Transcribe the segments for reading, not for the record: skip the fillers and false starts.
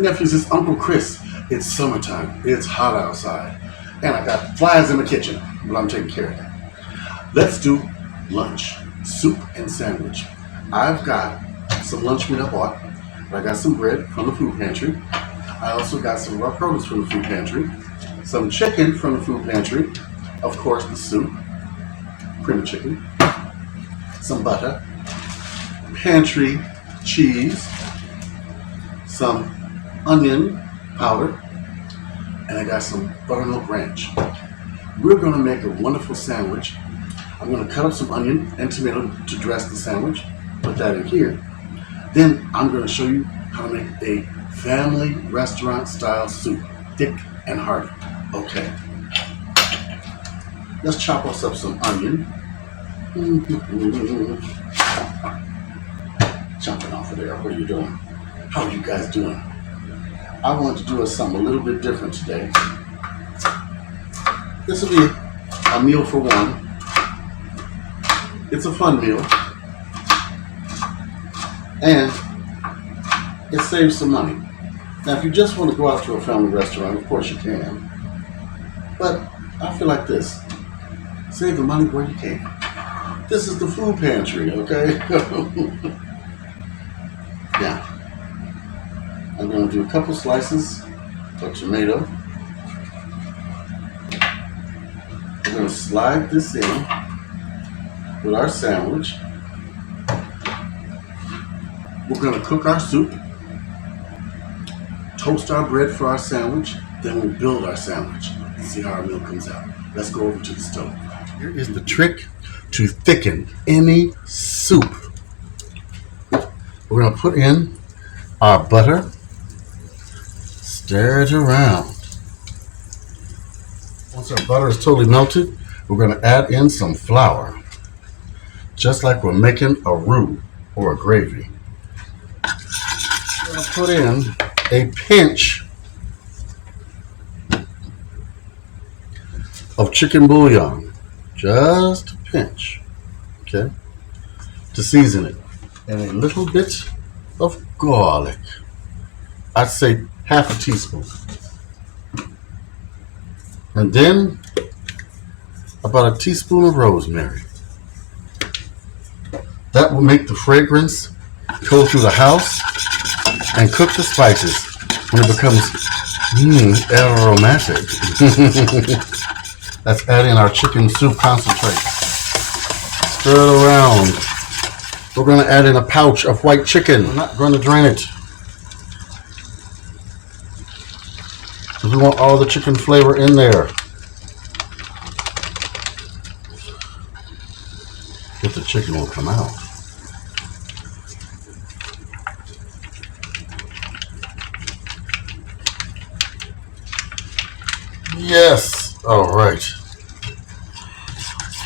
nephews, it's Uncle Chris. It's summertime. It's hot outside. And I got flies in the kitchen, but I'm taking care of that. Let's do lunch, soup and sandwich. I've got some lunch meat I bought. I got some bread from the food pantry. I also got some raw produce from the food pantry, some chicken from the food pantry, of course the soup, cream of chicken, some butter, pantry cheese, some onion powder, and I got some buttermilk ranch. We're going to make a wonderful sandwich. I'm going to cut up some onion and tomato to dress the sandwich, put that in here. Then I'm going to show you how to make a family restaurant style soup, thick and hearty. Okay. Let's chop us up some onion. Jumping off of there. What are you doing? How are you guys doing? I want to do something a little bit different today. This will be a meal for one. It's a fun meal. And it saves some money. Now, if you just want to go out to a family restaurant, of course you can. But I feel like this. Save the money where you can. This is the food pantry, okay? Now, I'm going to do a couple slices of tomato. We're going to slide this in with our sandwich. We're going to cook our soup, toast our bread for our sandwich, then we'll build our sandwich and see how our meal comes out. Let's go over to the stove. Here is the trick to thicken any soup. We're going to put in our butter, stir it around. Once our butter is totally melted, we're going to add in some flour, just like we're making a roux or a gravy. We're going to put in a pinch of chicken bouillon, just a pinch, okay, to season it, and a little bit of garlic. I'd say half a teaspoon. And then about a teaspoon of rosemary. That will make the fragrance go through the house and cook the spices when it becomes aromatic. Let's add in our chicken soup concentrate. Stir it around. We're going to add in a pouch of white chicken. We're not going to drain it, because we want all the chicken flavor in there. If the chicken will come out. Yes. All right.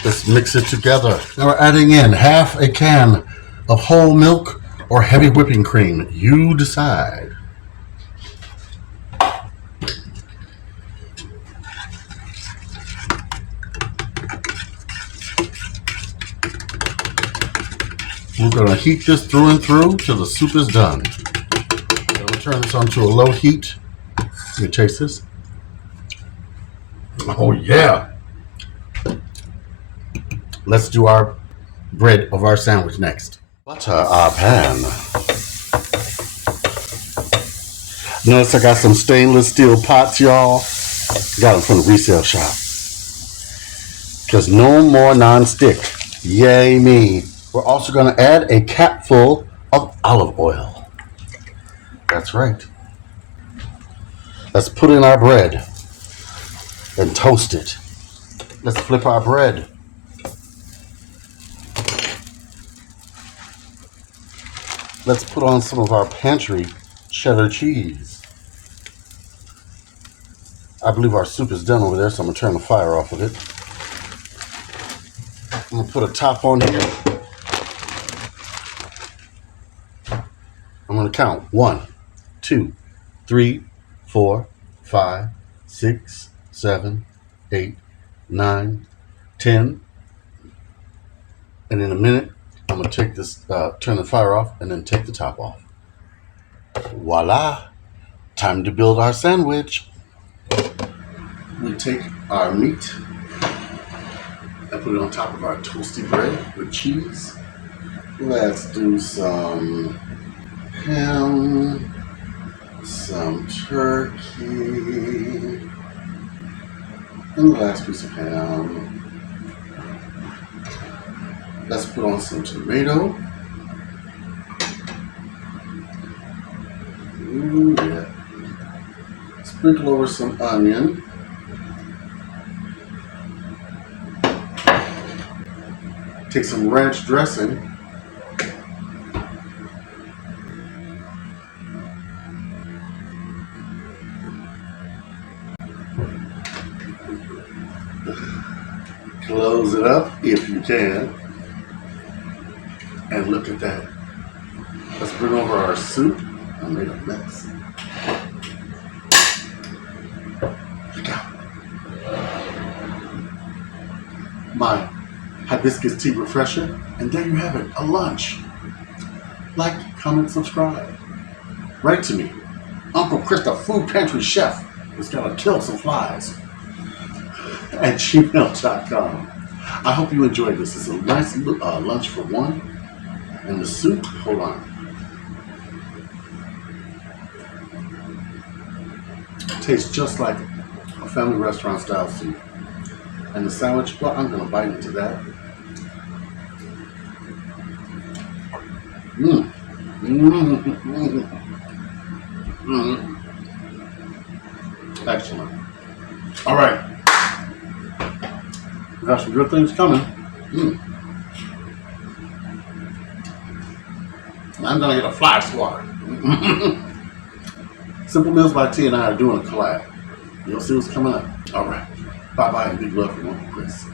Let's mix it together. Now we're adding in half a can of whole milk or heavy whipping cream. You decide. We're going to heat this through and through till the soup is done. We'll turn this onto a low heat. Let me taste this. Oh yeah. Let's do our bread of our sandwich next. Butter our pan. Notice I got some stainless steel pots, y'all. Got them from the resale shop. Because no more non-stick. Yay me. We're also going to add a capful of olive oil. That's right. Let's put in our bread and toast it. Let's flip our bread. Let's put on some of our pantry cheddar cheese. I believe our soup is done over there, so I'm going to turn the fire off of it. I'm going to put a top on here. I'm going to count 1, 2, 3, 4, 5, 6, 7, 8, 9, 10. And in a minute, I'm going to take this, turn the fire off and then take the top off. Voila. Time to build our sandwich. We take our meat and put it on top of our toasty bread with cheese. Let's do some ham, some turkey, and the last piece of ham. Let's put on some tomato. Ooh, yeah. Sprinkle over some onion. Take some ranch dressing. Close it up if you can. And look at that. Let's bring over our soup. I made a mess. Look out. My hibiscus tea refresher. And there you have it, a lunch. Like, comment, subscribe. Write to me. Uncle Chris, the food pantry chef, is gonna kill some flies. At gmail.com. I hope you enjoyed this. It's a nice lunch for one. And the soup, hold on. Tastes just like a family restaurant style soup. And the sandwich, well, I'm gonna bite into that. Mmm. Mm-hmm. Mm-hmm. Excellent. All right. We got some good things coming. I'm gonna get a fly swatter. Simple Meals by T and I are doing a collab. You'll see what's coming up. All right. Bye-bye and big love from Uncle Chris.